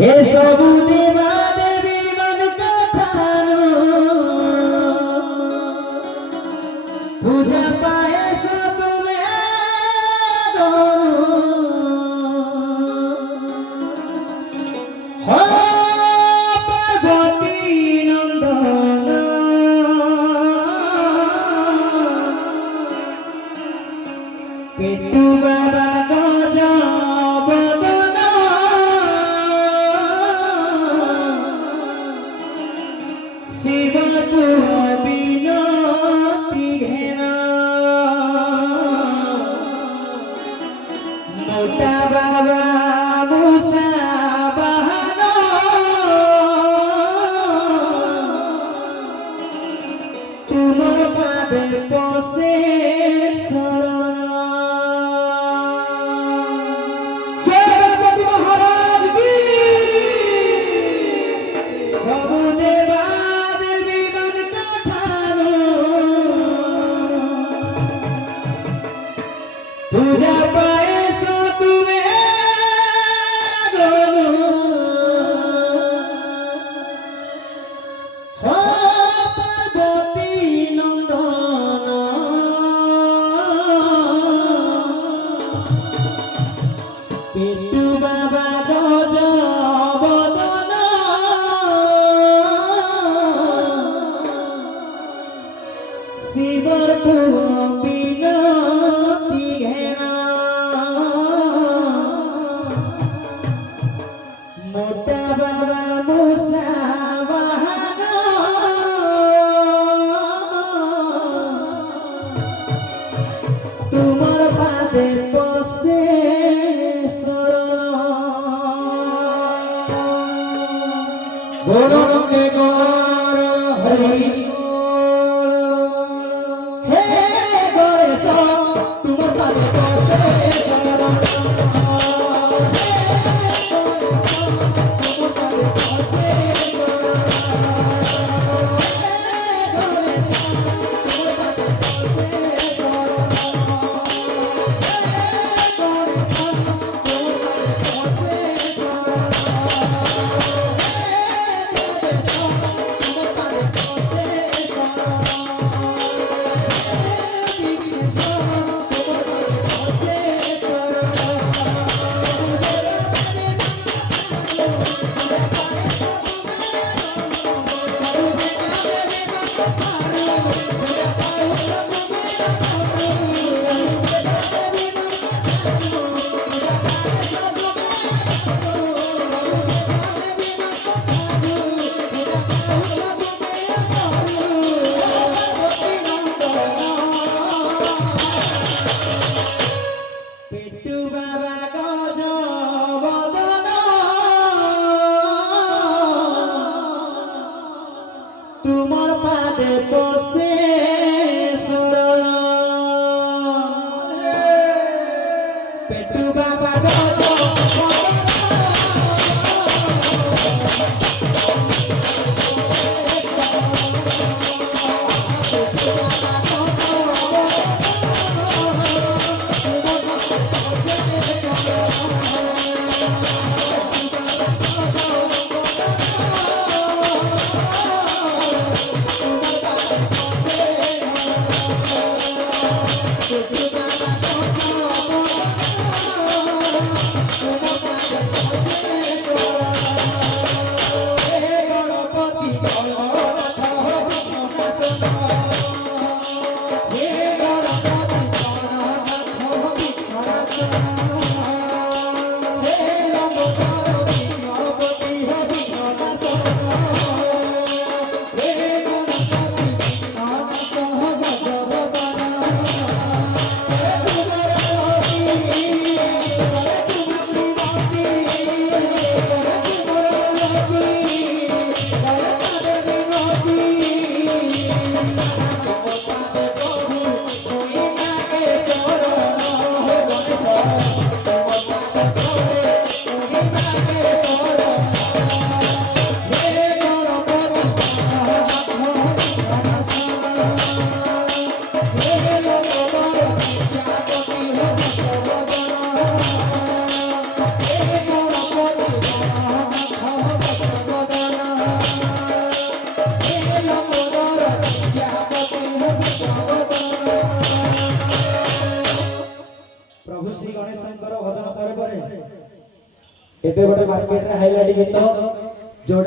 हे सबु देवा देवी मन कथानु पूजा पाए सो तुम्हें हो पार्वती नंदन पेटू बाबा गजा मोटा बाबा मूसा बहानो तुम पादे पोसे शरण जय गणपति महाराज की सबु देवा देवी मन कथानु पूजा पाए पेटू बाबा गजा बदन शिवर बिनती घेना मोटा बाबा मूसा बहाना तुमर पादे पसे बोलो के गौर हरि हे गणेश तुम पादे पसे शरण ଗଣେଶଙ୍କର ଭଜନ ପରେ ପରେ ଏବେ ଗୋଟେ ମାର୍କେଟରେ ହାଇଲାଇଟ ଗୀତ ଯୋଉଟା